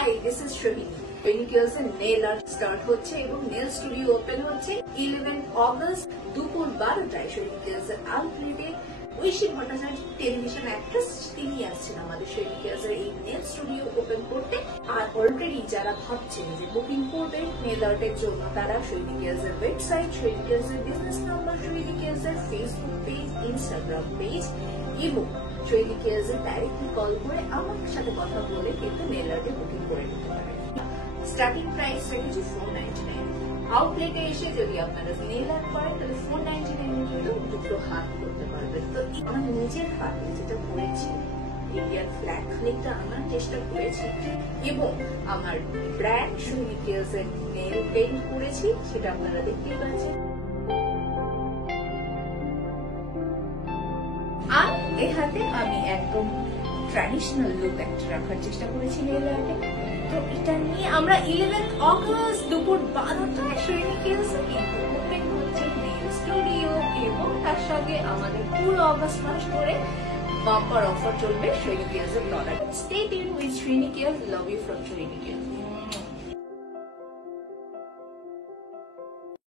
High, this is Shrabini. পেনিকিউলস এর nail art start হচ্ছে এবং নেল স্টুডিও ওপেন হচ্ছে 11 অগস্ট দুপুর 12টায় পেনিকিউলস এর আউটলেটে। ঐশী ভট্টাচার্য টেলিভিশন অ্যাক্ট্রেস, তিনি আসছেন আমাদের পেনিকিউলস এর এই নেল স্টুডিও ওপেন করতে। আর অলরেডি যারা ভাবছেন যে বুকিং করবেন নেল আর্টের জন্য, তারা পেনিকিউলস এর ওয়েবসাইট, পেনিকিউলস এর বিজনেস নাম্বার, পেনিকিউলস এর ফেসবুক পেজ, ইনস্টাগ্রাম পেজ এবং পেনিকিউলস এর ডাইরেক্টলি কল করে আমার সাথে কথা বলে কিন্তু নেল আর্টে বুকিং করে নিতে পারেন। স্টার্টিং প্রাইস রেখেছি 499। আউটলেটে এসে যদি আপনারা নেল আর্ট করেন তাহলে 499 এর কিন্তু দুটো হাত করতে পারবেন। তো আমার নিজের হাতে যেটা করেছি, ইন্ডিয়ান ফ্ল্যাগ খানিকটা আনার চেষ্টা করেছি এবং আমার ব্র্যান্ড পেনিকিউলস এর নেল পেইন্ট করেছি, সেটা আপনারা দেখতেই পাচ্ছেন। আর এই হাতে আমি একদম ট্র্যাডিশনাল লুক একটা রাখার চেষ্টা করেছি নেল আর্টে। তো এটা নিয়ে আমরা 11 অগস্ট দুপুর 12টায় পেনিকিউলস এ কিন্তু ওপেন হচ্ছে নেল স্টুডিও এবং তার সঙ্গে আমাদের পুরো অগস্ট মাস ধরে বাম্পার অফার চলবে পেনিকিউলস এর প্রোডাক্ট। স্টে টিউন উইথ পেনিকিউলস। Love you from পেনিকিউলস।